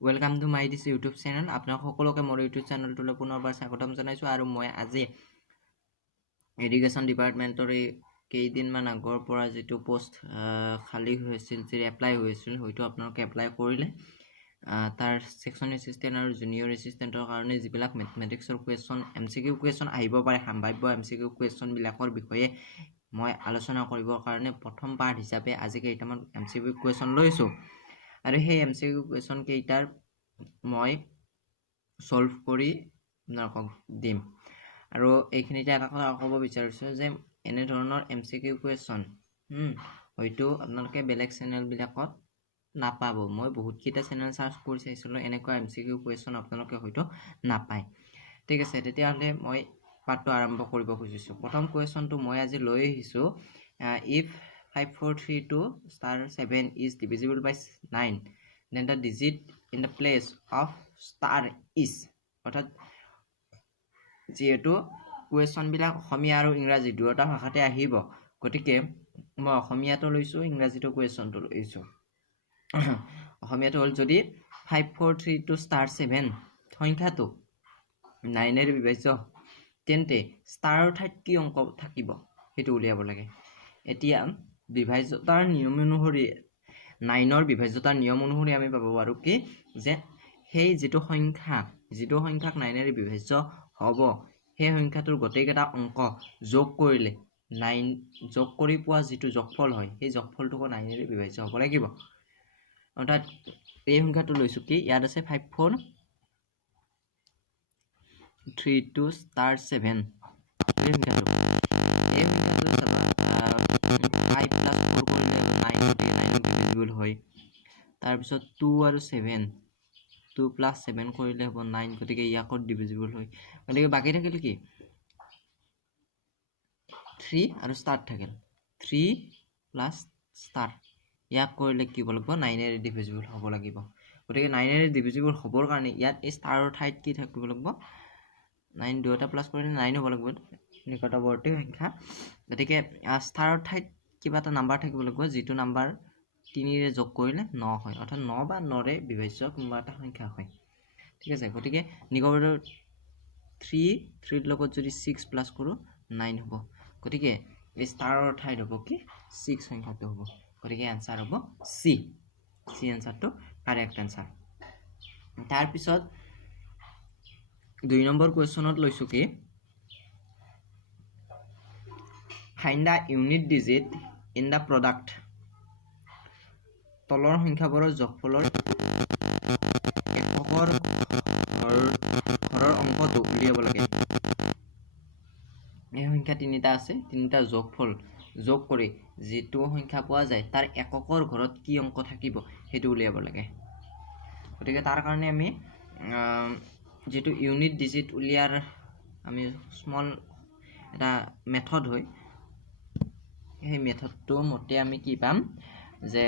Welcome to my this YouTube channel. আপোনাক সকলোকে মোৰ YouTube চেনেলটোলৈ পুনৰবাৰ স্বাগতম জনাইছো আৰু মই আজি এডুকেশ্যন ডিপাৰ্টমেণ্টৰ কেইদিনমান আগৰ পৰা যেটো পোষ্ট খালি হৈছিল যে এপ্লাই হৈছিল হয়তো আপোনালোকে এপ্লাই কৰিলে তাৰ সেকশন এসিস্টেন্ট আৰু জুনিয়ৰ এসিস্টেন্টৰ কাৰণে যিবিলাক মেথমেটিক্সৰ কোৱেশ্চন এমসিকিউ কোৱেশ্চন আহিব পাৰে সম্ভাৱ্য এমসিকিউ কোৱেশ্চন বিলাকৰ বিষয়ে মই আলোচনা কৰিবৰ কাৰণে প্ৰথম পাৰ্ট হিচাপে আজি কেইটামান এমসিকিউ কোৱেশ্চন লৈছো আৰু সেই এমসিকিউ কোৱেশ্চন কেইটাৰ মই সলভ কৰি আপোনাক দিম আৰু এইখিনিতে এটা কথা ক'ব বিচাৰিছো যে এনে ধৰণৰ এমসিকিউ কোৱেশ্চন হয়তো আপোনালোকে বেলেগ চেনেল বিলাকত নাপাব মই বহুত কিটা চেনেল সাৰ্চ কৰি চাইছিলো এনেকুৱা এমসিকিউ কোৱেশ্চন আপোনালোকে হয়তো নাপায় ঠিক আছে তেতিয়াহলে মই পাৰ্টটো আৰম্ভ কৰিব খুজিছো প্ৰথম কোৱেশ্চনটো মই আজি লৈ আহিছো if 5432 star 7 is divisible by 9 then the digit in the place of star is অর্থাৎ যেহেতু কোৱেশ্চন বিলাক অসমীয়া আৰু ইংৰাজী দুয়োটা ভাষাতে আহিব গতিকে মই অসমীয়াটো লৈছো ইংৰাজীটো কোৱেশ্চনটো লৈছো অসমীয়াটো হল যদি 5432 star 7 সংখ্যাটো 9 এৰ বিভাজ্য তেন্তে ষ্টাৰৰ ঠাইত কি অংক থাকিব হেতু উলিয়াব লাগে এতিয়া বিভাজ্যতাৰ নিয়ম অনুসৰি 9 ৰ বিভাজ্যতাৰ নিয়ম অনুসৰি আমি পাব পাৰো কি যে সেই যেটো সংখ্যাক 9 এৰ বিভাজ্য হ'ব সেই সংখ্যাটোৰ গটেইকেটা অংক যোগ কৰিলে 9 যোগ কৰি পোৱা যেটো যোগফল হয় সেই যোগফলটোক 9 এৰ বিভাজ্য হ'ব লাগিব অৰ্থাৎ এই সংখ্যাটো লৈছো কি ইয়াত আছে 5432 star 7 এই সংখ্যাটো চাবা 5 plus 4 কৰিলে 9 গতিকে 9 ডিভিজিবল হয় তাৰ পিছত 2 আৰু 7 2 plus 7 কৰিলে হ'ব 9 গতিকে ইয়াকত ডিভিজিবল হয় গতিকে বাকি থাকিল কি 3 আৰু স্টাৰ থাকিল 3 plus স্টাৰ ইয়াক কৰিলে কি হ'ব লাগিব 9 এৰ ডিভিজিবল হ'ব লাগিব গতিকে 9 এৰ ডিভিজিবল হ'বৰ কাৰণে ইয়াত এই স্টাৰৰ ঠাইত কি থাকিব লাগিব 9 দুটা প্লাস কৰিলে 9 হ'ব লাগিব নিকটৱৰ্তী সংখ্যা গতিকে স্টাৰৰ ঠাইত কিবা এটা নাম্বাৰ থাকিব লাগিব যেটো নাম্বাৰ 3 ৰে যোগ কৰিলে 9 হয় অৰ্থাৎ 9 বা 9 ৰে বিভাজ্য কোনবা এটা সংখ্যা হয় ঠিক আছে গতিকে নিকটৱৰ্তী 3 ৰ লগত যদি 6 প্লাস কৰো 9 হ'ব গতিকে এই স্টাৰৰ ঠাইত হ'ব কি 6 সংখ্যাটো হ'ব গতিকে आंसर হ'ব সি আনসারটো কারেক্ট आंसर তাৰ পিছত 2 নম্বৰ কোৱেশ্চনত লৈছো কি find the unit digit in the product তলৰ সংখ্যাবোৰৰ যোগফলৰ এককৰ ঘৰৰ অংকটো উলিয়াব লাগে এই সংখ্যা তিনিটা আছে তিনিটা যোগফল যোগ কৰি যেটো সংখ্যা পোৱা যায় তাৰ এককৰ ঘৰত কি অংক থাকিব হেতু উলিয়াব লাগে গতিকে তাৰ কাৰণে আমি যেটো ইউনিট ডিজিট উলিয়াৰ আমি স্মল এটা মেথড হয় এই মেথডটো মতে আমি কি পাম যে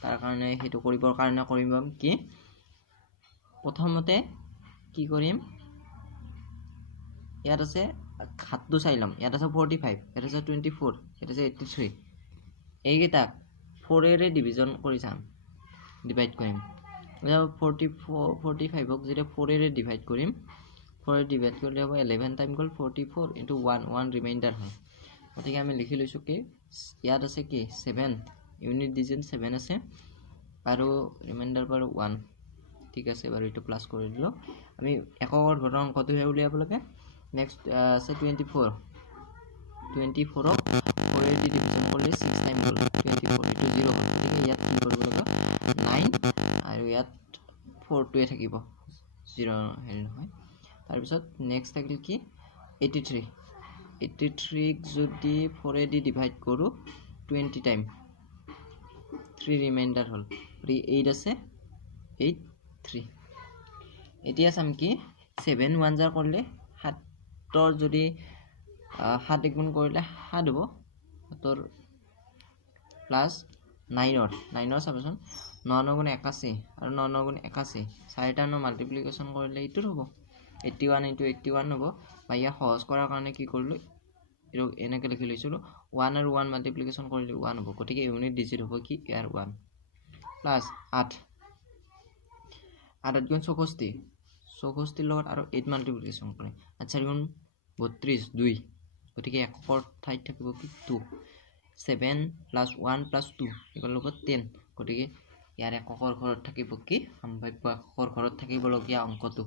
তাৰ কাৰণে হেতু কৰিবৰ কাৰণে কৰিম কি প্ৰথমতে কি কৰিম ইয়াত আছে খাতটো চাইলাম ইয়াত আছে 45 ইয়াত আছে 24 ইয়াত আছে 83 এইকেইটা 4 এৰে ডিভিজন কৰি চাম ডিভাইড কৰিম 45 ক যদি 4 এৰে ডিভাইড কৰিম 4 এৰে ডিভাইড কৰিলে হ'ব 11 টাইম গল 44 into 1 ৰিমাইন্ডাৰ হয় গতিকে আমি লিখি লৈছো কি ইয়াত আছে কি 7 ইউনিট ডিজিট 7 আছে আৰু ৰিমাইন্ডাৰ পাৰ 1 ঠিক আছে বাৰু এটো প্লাস কৰি দিলো আমি এককৰ ঘৰৰ অংকটো হে উলিয়াব লাগে নেক্সট আছে 24 ক 4 এৰে ডিভিজন কৰিলে 6 টাইম গল 24 এটো 0 হয় গতিকে ইয়াত কি কৰিব লাগিব 9 আৰু ইয়াত 4 টোৱে থাকিব 0 হেৰি নহয় তাৰ পিছত নেক্সট থাকিল কি 83 ক যদি 4 এদি ডিভাইড কৰো 20 টাইম 3 ৰিমাইন্ডাৰ হল 8 আছে 83 এতিয়া সাম কি 7 1 জাৰ কৰিলে 7 ৰ যদি 7 গুণ কৰিলে 7 হ'ব তোৰ প্লাস 9 ৰ চাবচোন 9 গুণ 81 আৰু 9 গুণ 81 চাৰিটা ন মাল্টিপ্লিকেশন কৰিলে ইটো হ'ব 81 into 81 হ'ব ভাইয়া সহজ কৰাৰ কাৰণে কি কৰিলো এটো এনেকে লিখি লৈছিলো 1 আৰু 1 মাল্টিপ্লিকেশন কৰিলে 1 হ'ব গতিকে ইউনিট ডিজিট হ'ব কি ইয়াৰ 1 প্লাস 8 8 গুণ 64 64 লগত আৰু 8 মাল্টিপ্লিকেশ্যন কৰে 8 4 গুণ 32 2 গতিকে একৰ ঠাইত থাকিব কি 2 7 plus 1 plus 2 একৰ লগত 10 গতিকে ইয়াৰ একৰ ঘৰত থাকিব কি সম্ভাৱ্য একৰ ঘৰত থাকিবলগীয়া অংকটো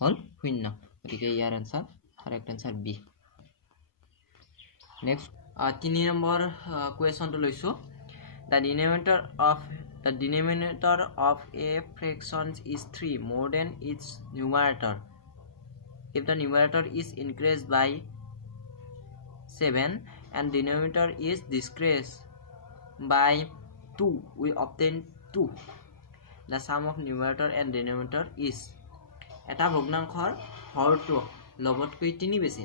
হল 0 গতিকে ইয়াৰ answer correct answer B next 3 number কোৱেশ্যনটো লৈছো the denominator of a fraction is 3 more than its numerator if the numerator is increased by 7 and denominator is decreased by 2 we obtain 2 the sum of numerator and denominator is এটা ভগ্নাংশৰ হৰটো লবতকৈ 3 বেছি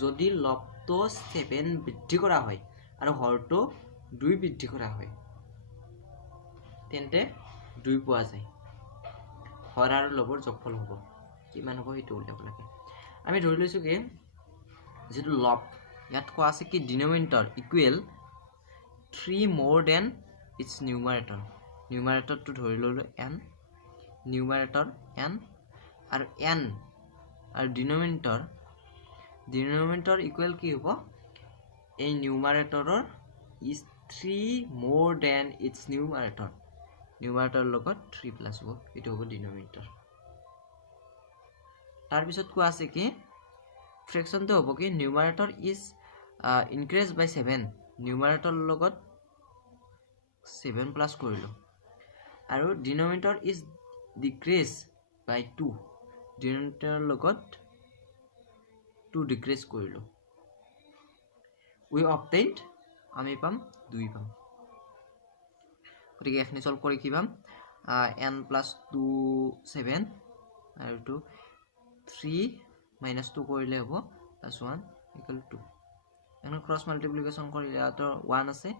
যদি লবটো 7 বৃদ্ধি কৰা হয় আৰু হৰটো 2 বৃদ্ধি কৰা হয় তেন্তে 2 পোৱা যায় হৰ আৰু লবৰ যোগফল হ'ব কিমান হ'ব সেইটো উলিয়াব লাগে আমি ধৰি লৈছো কি যেটো লব ইয়াত কোৱা আছে কি ডিনোমিনেটৰ equal 3 more than its numerator numerator to ধৰি ললো n numerator n আৰু n আৰু denominator equal কি হ'ব এই numeratorৰ is 3 more than its numerator লগত 3 plus হ'ব এটো হ'ব denominator তাৰ পিছত কোৱা আছে কি fraction টো হ'ব কি numerator is increased by 7 numerator লগত 7 plus কৰিলো আৰু denominator is decreased by 2 denominator লগত 2 decrease কৰিলো we obtained আমি পাম 2 পাম গতিকে এখনি সলভ কৰি কি পাম n plus 2 7 আৰু 2 3 minus 2 কৰিলে হ'ব plus 1 equal to 2 এখন ক্ৰস মাল্টিপ্লিকেশন কৰিলে আটো 1 আছে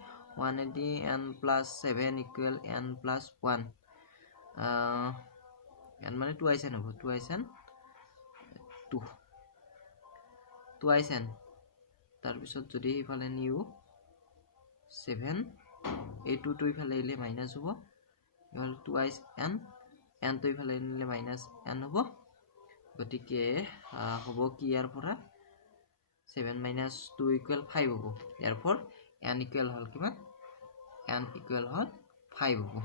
1 এদি n plus 7 equal n plus 1 n মানে 2 আইছেন হ'ব 2 আইছেন 2 আইছেন তাৰ পিছত যদি ইফালে নিউ 7 এই 2 টো ইফালে ইলে মাইনাস হ'ব ইকুয়াল 2 n n টো ইফালে নিলে মাইনাস n হ'ব গতিকে হ'ব কি ইয়াৰ পৰা 7 minus 2 equal 5 হ'ব therefore n equal হল কিমান n equal হল 5 হ'ব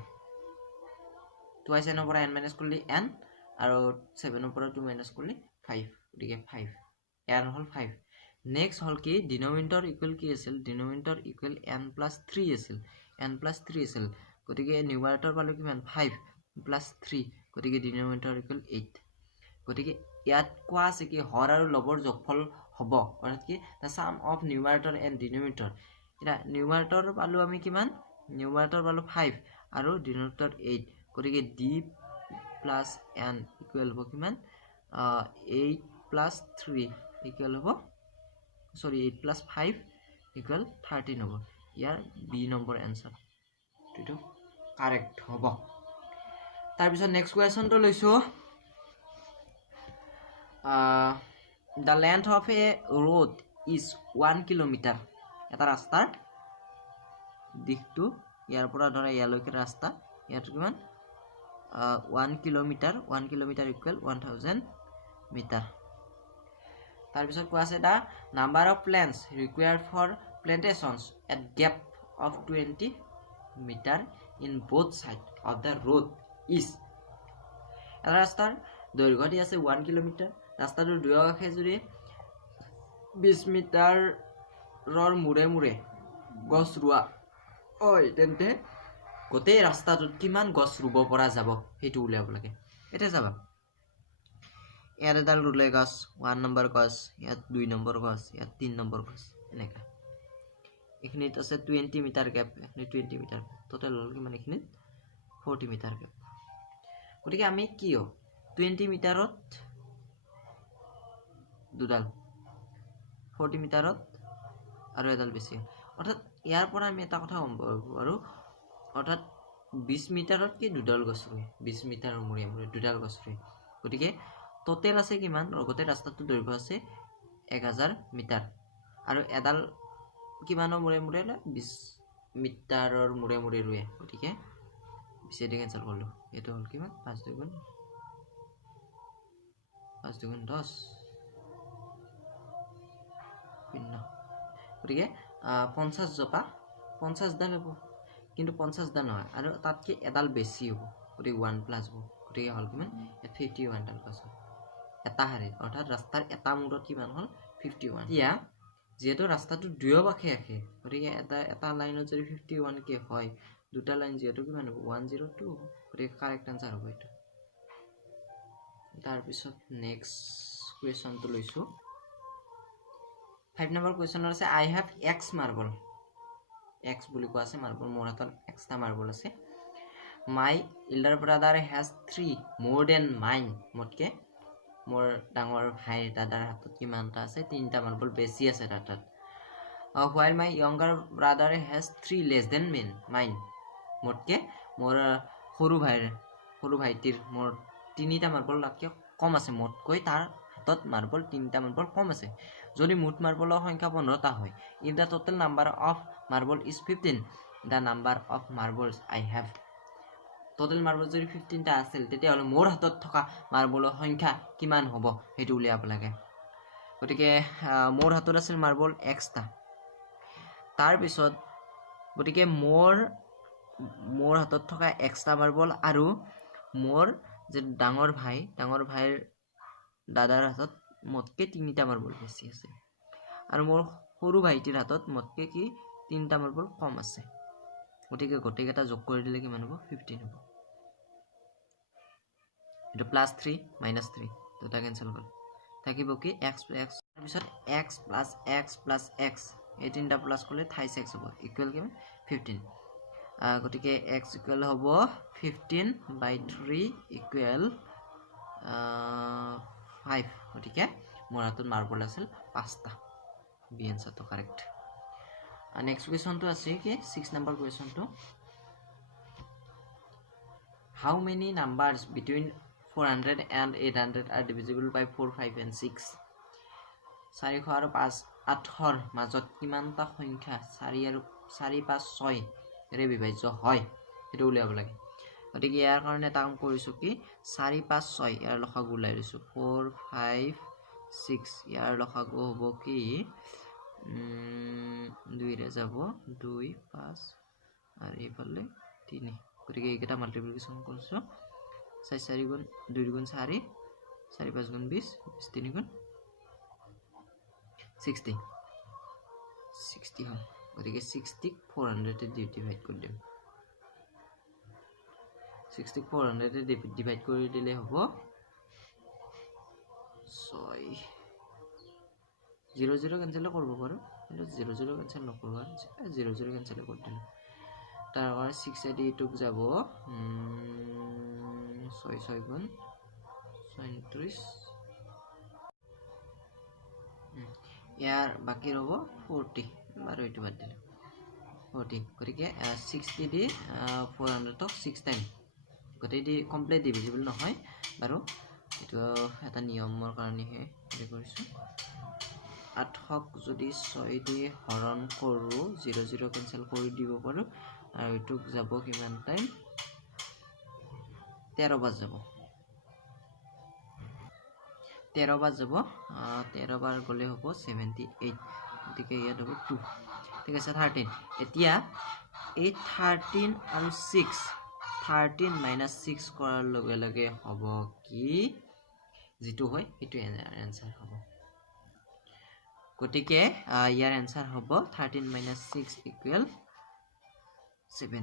2 n ৰ পৰা n minus কৰিলে n আৰু 7 ৰ পৰা 2 minus কৰিলে 5 গতিকে 5 n হল 5 নেক্সট হল কি ডিনোমিনেটৰ ইকুৱেল কি আছিল ডিনোমিনেটৰ ইকুৱেল n plus 3 আছিল n plus 3 আছিল গতিকে নিউমাৰেটৰ পালো কিমান 5 plus 3 গতিকে ডিনোমিনেটৰ ইকুৱেল 8 গতিকে ইয়াত কোৱা আছে কি হৰ আৰু লবৰ যোগফল হ'ব অৰ্থাৎ কি the sum of numerator and denominator এটা নিউমাৰেটৰ পালো আমি কিমান নিউমাৰেটৰ পালো 5 আৰু ডিনোমিনেটৰ 8 গতিকে d plus n ইকুৱেল হ'ব কিমান 8 plus 3 ইকুৱেল হ'ব sorry 8 plus 5 equal 13 হ'ব ইয়াৰ b নম্বৰ आंसर এটো কাৰেক্ট হ'ব তাৰ পিছত নেক্সট কোৱেশ্চনটো লৈছো the length of a road is 1 kilometer এটা ৰাস্তাৰ দিশটো ইয়াৰ পৰা ধৰা ইয়ালৈকে ৰাস্তা ইয়াত কিমান 1 kilometer equal 1000 meter তাৰ পিছত কোৱা আছে the number of plants required for plantations at gap of 20 metre in both side of the road is ৰাস্তাৰ দৈৰ্ঘ্য দি আছে 1 কিলোমিটাৰ ৰাস্তাটোৰ দুয়ো কাষে যদি 20 মিটাৰৰ মুৰে মুৰে গছ ৰুৱা হয় তেন্তে গোটেই ৰাস্তাটোত কিমান গছ ৰুব পৰা যাব হেতু উলিয়াব লাগে এটা যাবা ইয়াত এডাল ৰুলে গছ 1 নম্বৰ গছ ইয়াত 2 নম্বৰ গছ ইয়াত 3 নম্বৰ গছ এনেকা এখিনিত আছে 20 মিটাৰ গ্যাপ এখিনি 20 মিটাৰ টোটাল হল কিমান এখিনি 40 মিটাৰ গ্যাপ গতিকে আমি কিও 20 মিটাৰত দুডাল 40 মিটাৰত আৰু এডাল বেছি অৰ্থাৎ ইয়াৰ পৰা আমি এটা কথা গম পাব আৰু অৰ্থাৎ 20 মিটাৰত কি দুডাল গছ ৰুই 20 মিটাৰৰ মুৰে মুৰে দুডাল গছ ৰুই গতিকে টোটাল আছে কিমান গোটেই ৰাস্তাটো দৈৰ্ঘ্য আছে 1000 মিটাৰ আৰু এডাল কিমানৰ মুৰে মুৰে 20 মিটাৰৰ মুৰে মুৰে ৰুৱে গতিকে 20 দি কেনসেল কৰলো এটো হল কিমান 5 2 গুণ 5 2 10 শূন্য গতিকে 50 জপা 50 ডাল হ'ব কিন্তু 50 ডাল নহয় আৰু তাতকে এডাল বেছি হ'ব গতিকে 1 প্লাছ হ'ব গতিকে হ'ল কিমান 51 ডাল গছ এটা হাৰিত অৰ্থাৎ ৰাস্তাৰ এটা মূৰত কিমান হ'ল 51 এতিয়া যেহেতু ৰাস্তাটো দুয়ো পাশে আহে গতিকে এটা লাইনত যদি 51 কে হয় দুটা লাইন যেহেতু কিমান হ'ব 102 হ'ব গতিকে কাৰেক্ট আনসাৰ হ'ব এটা তাৰ পিছত নেক্সট কুৱেশ্যনটো লৈছো 5 নম্বৰ কুৱেশ্যনৰ আছে আই হ্যাভ এক্স মাৰ্বল এক্স বুলি কোৱা আছে মাৰ্বল মোৰ হাতত এক্সটা মাৰ্বল আছে মাই এল্ডাৰ ব্ৰাদাৰ হ্যাজ 3 মোৰ দেন মাইন মতকে মোৰ ডাঙৰ ভাই দাদাৰ হাতত কিমানটা আছে তিনটা মাৰ্বল বেছি আছে তাৰ তাত while my younger brother has 3 less than mine মতকে মোৰ সৰু ভাইটিৰ মোৰ তিনিটা মাৰ্বল লাতকে কম আছে মতকৈ তাৰ হাতত মাৰ্বল তিনটা মাৰ্বল কম আছে যদি মুঠ মাৰ্বলৰ সংখ্যা 15টা হয় if the total number of marble is 15 the number of marbles I have total marble যদি 15টা আছিল তেতিয়া হলে মোৰ হাতত থকা মাৰ্বলৰ সংখ্যা কিমান হ'ব হেতু উলিয়াব লাগে গতিকে মোৰ হাতত আছিল মাৰ্বল x টা তাৰ পিছত গতিকে মোৰ হাতত থকা এক্সটা মাৰ্বল আৰু মোৰ যে ডাঙৰ ভাইৰ দাদাৰ হাতত মতকে তিনিটা মাৰ্বল বেছি আছে আৰু মোৰ সৰু ভাইটিৰ হাতত মতকে কি তিনিটা মাৰ্বল কম আছে গতিকে গোটেইকেইটা যোগ কৰি দিলে কিমান হ'ব 15 হ'ব এটা +3 -3 দুটা কেনসেল হ'ল থাকিব কি x তাৰ পিছত x + x এই তিনটা প্লাস করলে 28x হ'ব ইকুয়াল কিমান 15 গতিকে x ইকুয়াল হ'ব 15/3 ইকুয়াল 5 গতিকে মোৰ হাতত মাৰ্বল আছিল 5টা বি আনসাৰটো কাৰেক্ট নেক্সট কুৱেশ্যনটো আছে কি 6 number কুৱেশ্যনটো how many numbers between 400 and 800 are divisible by 4 5 and 6 400 আৰু 800 মাজত কিমানটা সংখ্যা 4 আৰু 4 5 6 এৰে বিভাজ্য হয় এটো উলিয়াব লাগে গতিকে ইয়াৰ কাৰণে এটা কাম কৰিছো কি 4 5 6 ইয়াৰ লসাগু উলাই লৈছো 4 5 6 ইয়াৰ লসাগু হ'ব কি 2 ৰে যাব 2 5 আৰু এইফালে 3 গতিকে এইকেইটা মাল্টিপ্লিকেশ্যন কৰিছো 4 4 গুণ 2 গুণ 4 4 5 গুণ 20 3 গুণ 60 হয় গতিকে 60 400 এ ডিভাইড কৰি দিম 60 400 এ ডিভাইড কৰি দিলে হ'ব 6 0 0 কেনসেল কৰিব পাৰো কিন্তু 0 0 কেনসেল নকৰো 0 0 কেনসেল কৰি দিম তাৰ পৰা 6 এ টুক যাব 6 6 গুণ 37 ইয়াৰ বাকি ৰব 40 বাৰু এটো বাদ দিলে 40 গতিকে 60 দি 400 ক 6 টাইম গতে দি কমপ্লিট ডিভিজিবল নহয় বাৰু এটো এটা নিয়মৰ কাৰণে হে কৰিছো 8ক যদি 6 দি হৰণ কৰো 0 0 কেনসেল কৰি দিব পাৰো আৰু এটুক যাব কিমান টাইম 13 বাৰ যাব 13 বাৰ যাব 13 বাৰ গলে হ'ব 78 গতিকে ইয়াত হ'ব 2 ঠিক আছে 13 এতিয়া এই 13 আৰু 6 13 - 6 কৰাৰ লগে লগে হ'ব কি যেটো হয় এটো আনসাৰ হ'ব গতিকে ইয়াৰ আনসাৰ হ'ব 13 - 6 ইকুৱেল 7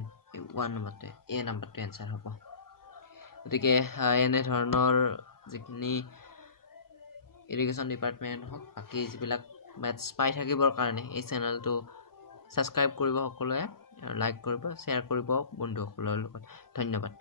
1 নম্বৰতে এ নম্বৰটো আনসাৰ হ'ব গতিকে এনে ধৰণৰ যিখিনি ইৰিগেশ্যন ডিপাৰ্টমেন্ট হক বাকি যিবিলাক মেথছ পাই থাকিবৰ কাৰণে এই চেনেলটো সাবস্ক্ৰাইব কৰিব সকলোৱে লাইক কৰিব শেয়াৰ কৰিব বন্ধুসকলৰ লগত ধন্যবাদ